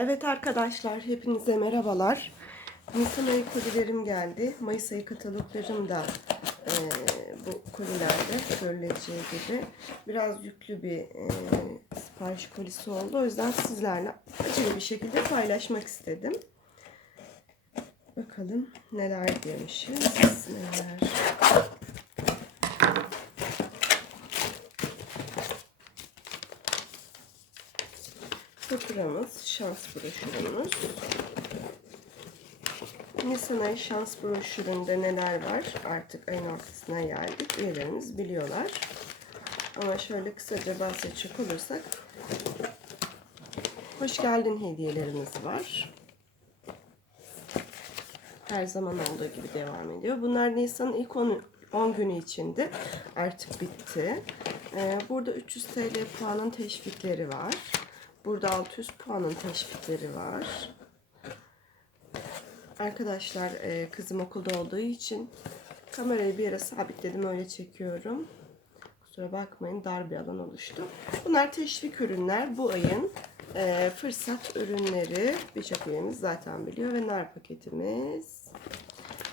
Evet arkadaşlar hepinize merhabalar. Nisan ayı kolilerim geldi. Mayıs ayı kataloglarım da e, bu kolilerde görüleceği gibi biraz yüklü bir e, sipariş kolisi oldu. O yüzden sizlerle acele bir şekilde paylaşmak istedim. Bakalım neler demişiz. Neler. Faturamız, şans broşürümüz. Nisan ayı şans broşüründe neler var? Artık ayın ortasına geldik. Üyelerimiz biliyorlar. Ama şöyle kısaca bahsedecek olursak hoş geldin hediyelerimiz var. Her zaman olduğu gibi devam ediyor. Bunlar Nisan'ın ilk 10, 10 günü içinde artık bitti. Ee, burada 300 TL puanın teşvikleri var. Burada 600 puanın teşvikleri var. Arkadaşlar e, kızım okulda olduğu için kamerayı bir yere sabitledim öyle çekiyorum. Kusura bakmayın dar bir alan oluştu. Bunlar teşvik ürünler. Bu ayın e, fırsat ürünleri. Birçok üyemiz zaten biliyor ve nar paketimiz.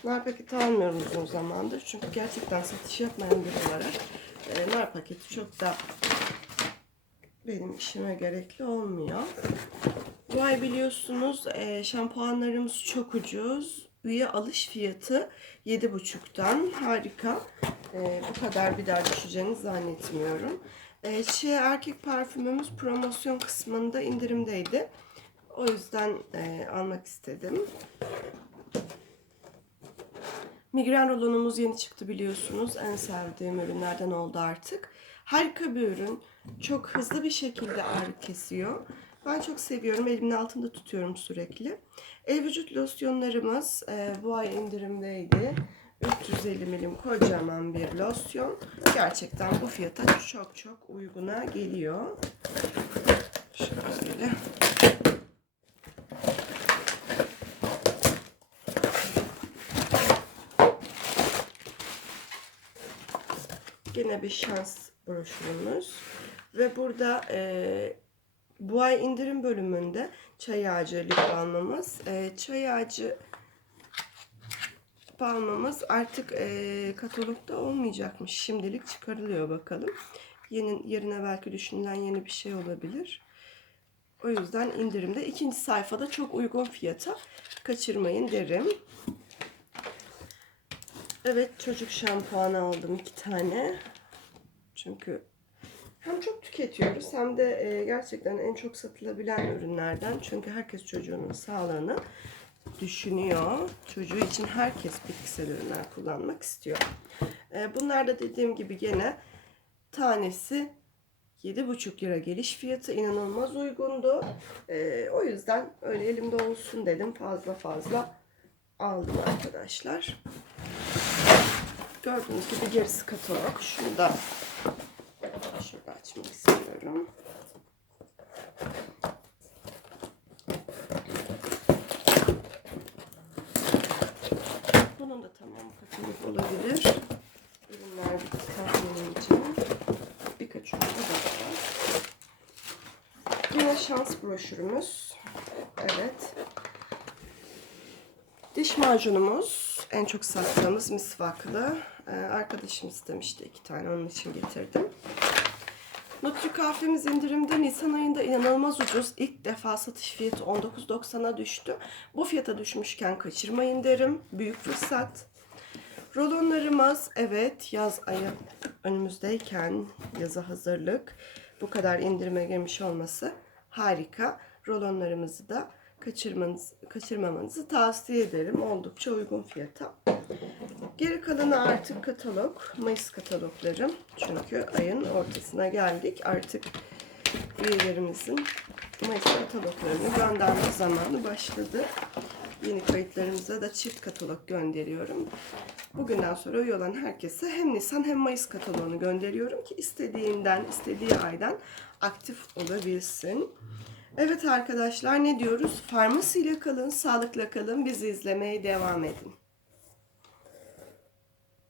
Nar paketi almıyorum uzun zamandır. Çünkü gerçekten satış yapmayan biri olarak e, nar paketi çok da benim işime gerekli olmuyor. Bu ay biliyorsunuz e, şampuanlarımız çok ucuz. Üye alış fiyatı 7,5'tan harika. E, bu kadar bir daha düşeceğini zannetmiyorum. E, şey, erkek parfümümüz promosyon kısmında indirimdeydi. O yüzden e, almak istedim. Migren rolonumuz yeni çıktı biliyorsunuz. En sevdiğim ürünlerden oldu artık. Harika bir ürün. Çok hızlı bir şekilde ağrı kesiyor. Ben çok seviyorum. Elimin altında tutuyorum sürekli. El vücut losyonlarımız e, bu ay indirimdeydi. 350 milim kocaman bir losyon. Gerçekten bu fiyata çok çok uyguna geliyor. Şöyle. Yine bir şans broşürümüz. Ve burada e, bu ay indirim bölümünde çay ağacı lip. E, çay ağacı balmamız artık e, katalogda olmayacakmış. Şimdilik çıkarılıyor bakalım. Yeni, yerine belki düşünülen yeni bir şey olabilir. O yüzden indirimde. ikinci sayfada çok uygun fiyata kaçırmayın derim. Evet çocuk şampuanı aldım iki tane. Çünkü hem çok tüketiyoruz hem de e, gerçekten en çok satılabilen ürünlerden. Çünkü herkes çocuğunun sağlığını düşünüyor. Çocuğu için herkes bitkisel ürünler kullanmak istiyor. E, bunlar da dediğim gibi gene tanesi 7,5 lira geliş fiyatı inanılmaz uygundu. E, o yüzden öyle elimde olsun dedim. Fazla fazla aldım arkadaşlar. Gördüğünüz gibi gerisi katalog. Şunu da açmak istiyorum. Bunun da tamam katalog olabilir. Ürünler tahminim için. Birkaç ürün de var. Yine şans broşürümüz. Evet. Diş macunumuz en çok sattığımız misvaklı. Ee, arkadaşım istemişti iki tane onun için getirdim. Nutri kahvemiz indirimde Nisan ayında inanılmaz ucuz. İlk defa satış fiyatı 19.90'a düştü. Bu fiyata düşmüşken kaçırmayın derim. Büyük fırsat. Rolonlarımız evet yaz ayı önümüzdeyken yaza hazırlık. Bu kadar indirime girmiş olması harika. Rolonlarımızı da kaçırmanız, kaçırmamanızı tavsiye ederim. Oldukça uygun fiyata. Geri kalanı artık katalog. Mayıs kataloglarım. Çünkü ayın ortasına geldik. Artık üyelerimizin Mayıs kataloglarını gönderme zamanı başladı. Yeni kayıtlarımıza da çift katalog gönderiyorum. Bugünden sonra üye olan herkese hem Nisan hem Mayıs kataloğunu gönderiyorum ki istediğinden, istediği aydan aktif olabilsin. Evet arkadaşlar ne diyoruz? Farmasiyle kalın, sağlıkla kalın, bizi izlemeye devam edin.